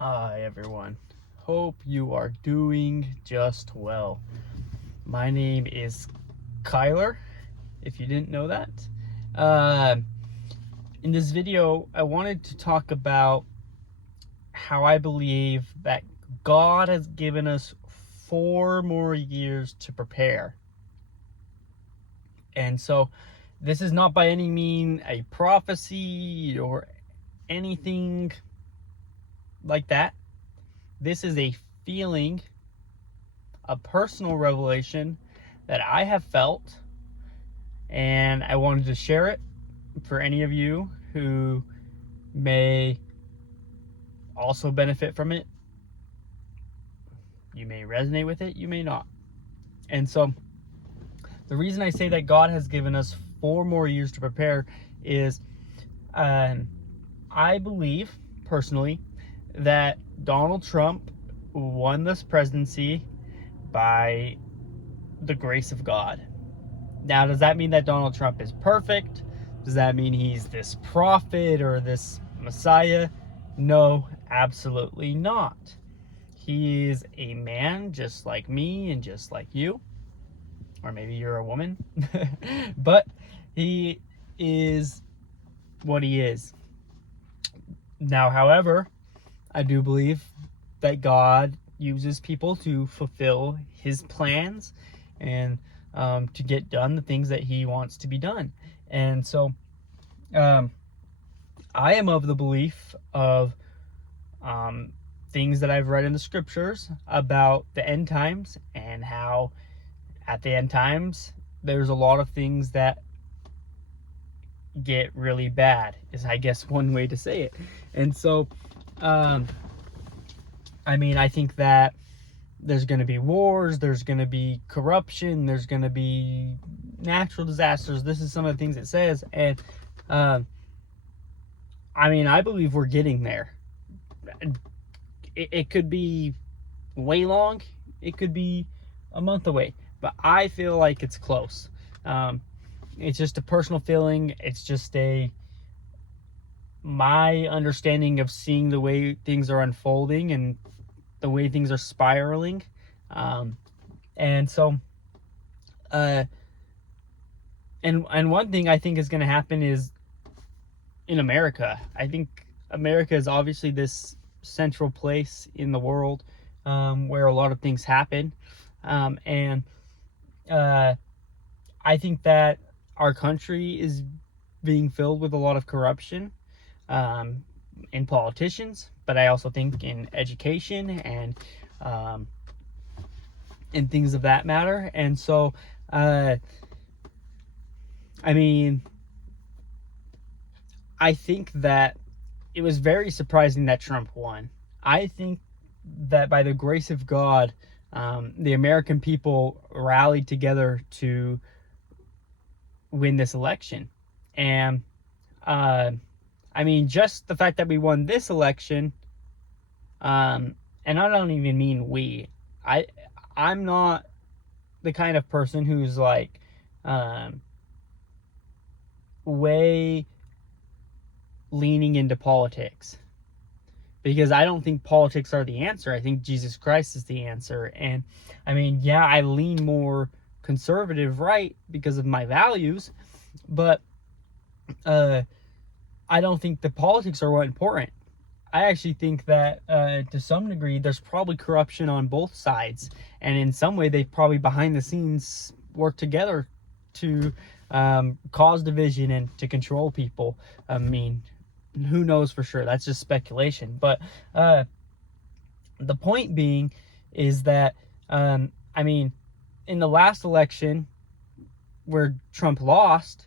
Hi everyone. Hope you are doing just well. My name is Kyler, if you didn't know that. Uh, in this video, I wanted to talk about how I believe that God has given us 4 more years to prepare. And so, this is not by any means a prophecy or anything like that. This is a feeling, a personal revelation that I have felt, and I wanted to share it for any of you who may also benefit from it. You may resonate with it, you may not. And so, the reason I say that God has given us 4 more years to prepare is I believe personally that Donald Trump won this presidency by the grace of God. Now, does that mean that Donald Trump is perfect? Does that mean he's this prophet or this Messiah? No, absolutely not. He is a man just like me and just like you. Or maybe you're a woman. But he is what he is. Now, however, I do believe that God uses people to fulfill his plans and to get done the things that he wants to be done. And so I am of the belief of things that I've read in the scriptures about the end times, and how at the end times there's a lot of things that get really bad, is I guess one way to say it. And so I think that there's going to be wars, there's going to be corruption, there's going to be natural disasters. This is some of the things it says. And I believe we're getting there. It could be way long, it could be a month away, but I feel like it's close. It's just a personal feeling. It's just my understanding of seeing the way things are unfolding and the way things are spiraling. And so and one thing I think is going to happen is in America. I think America is obviously this central place in the world where a lot of things happen. And I think that our country is being filled with a lot of corruption in politicians, but I also think in education and things of that matter. And so, I think that it was very surprising that Trump won. I think that by the grace of God, the American people rallied together to win this election. And just the fact that we won this election, and I don't even mean we. I'm not the kind of person who's like way leaning into politics, because I don't think politics are the answer. I think Jesus Christ is the answer. And I lean more conservative right because of my values, but I don't think the politics are what important. I actually think that to some degree there's probably corruption on both sides, and in some way they probably behind the scenes work together to cause division and to control people. Who knows for sure? That's just speculation. But the point being is that in the last election where Trump lost,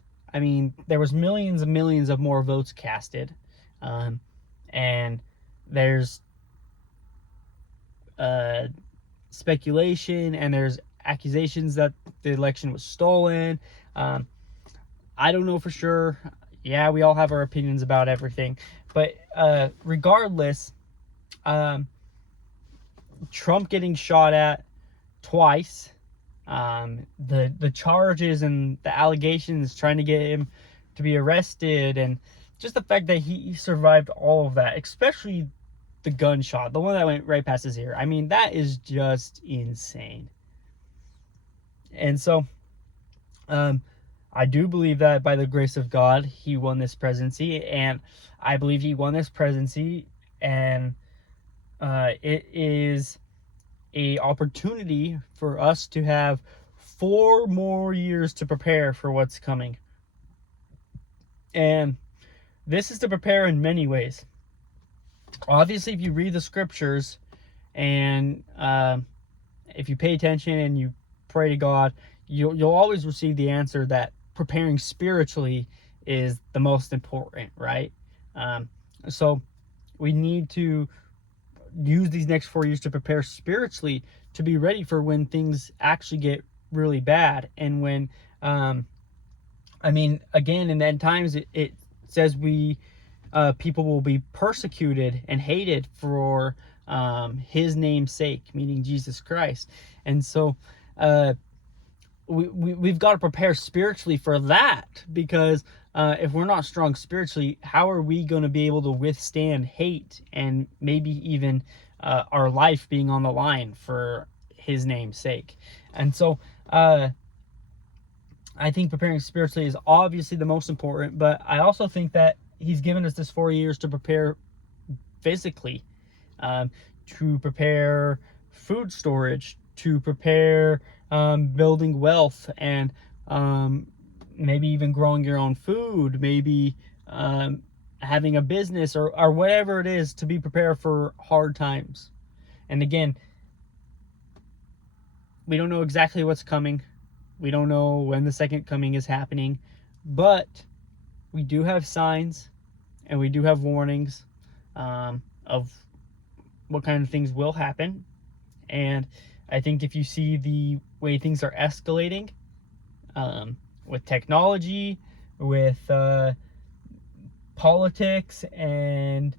there was millions and millions of more votes casted. And there's speculation and there's accusations that the election was stolen. I don't know for sure. Yeah, we all have our opinions about everything. But regardless, Trump getting shot at twice, the charges and the allegations trying to get him to be arrested, and just the fact that he survived all of that, especially the gunshot, the one that went right past his ear. I mean, that is just insane. And so, I do believe that by the grace of God, he won this presidency, and I believe he won this presidency, and it is a opportunity for us to have 4 more years to prepare for what's coming. And this is to prepare in many ways. Obviously, if you read the scriptures and if you pay attention and you pray to God, you'll always receive the answer that preparing spiritually is the most important, right? So we need to use these next 4 years to prepare spiritually to be ready for when things actually get really bad. And when, again, in the end times, it says people will be persecuted and hated for his name's sake, meaning Jesus Christ. And so we've got to prepare spiritually for that, because if we're not strong spiritually, how are we going to be able to withstand hate and maybe even our life being on the line for his name's sake? And so I think preparing spiritually is obviously the most important, but I also think that he's given us this 4 years to prepare physically, to prepare food storage, to prepare building wealth, and maybe even growing your own food, maybe having a business, or whatever it is, to be prepared for hard times. And again, we don't know exactly what's coming. We don't know when the second coming is happening, but we do have signs and we do have warnings of what kind of things will happen. And I think if you see the way things are escalating with technology, with politics, and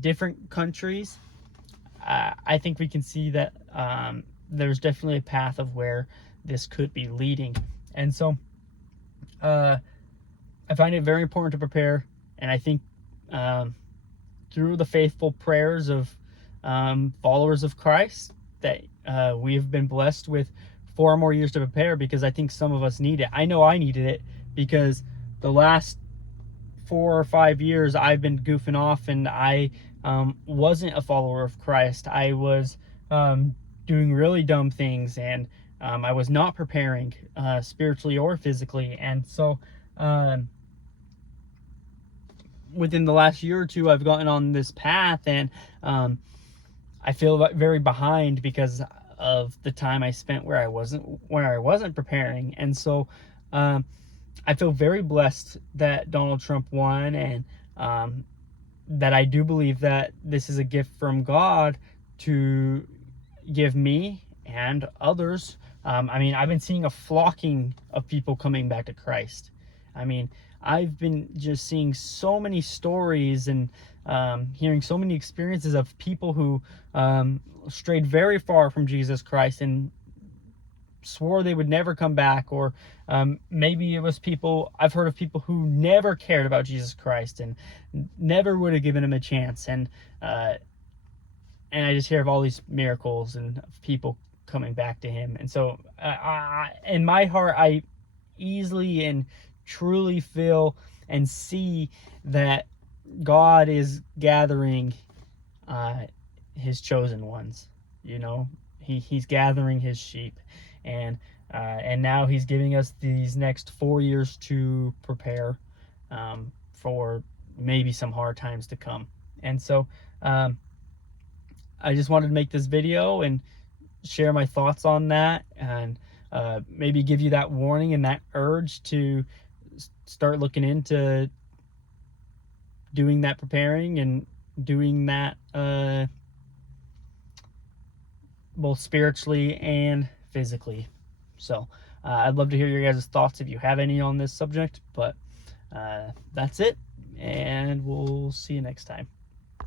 different countries, I think we can see that there's definitely a path of where this could be leading. And so I find it very important to prepare. And I think through the faithful prayers of followers of Christ, that we have been blessed with 4 more years to prepare, because I think some of us need it. I know I needed it, because the last 4 or 5 years I've been goofing off, and I wasn't a follower of Christ. I was doing really dumb things, and I was not preparing spiritually or physically. And so within the last year or two, I've gotten on this path, and I feel very behind because of the time I spent where I wasn't preparing. And so I feel very blessed that Donald Trump won, and that I do believe that this is a gift from God to give me and others. I've been seeing a flocking of people coming back to Christ. I've been just seeing so many stories and hearing so many experiences of people who strayed very far from Jesus Christ and swore they would never come back. Or maybe it was I've heard of people who never cared about Jesus Christ and never would have given him a chance. And I just hear of all these miracles and people coming back to him. And so in my heart, I easily and truly feel and see that God is gathering his chosen ones. He's gathering his sheep, and now he's giving us these next 4 years to prepare for maybe some hard times to come. And so I just wanted to make this video and share my thoughts on that, and maybe give you that warning and that urge to start looking into doing that preparing and doing that both spiritually and physically. So I'd love to hear your guys' thoughts if you have any on this subject. But that's it, and we'll see you next time.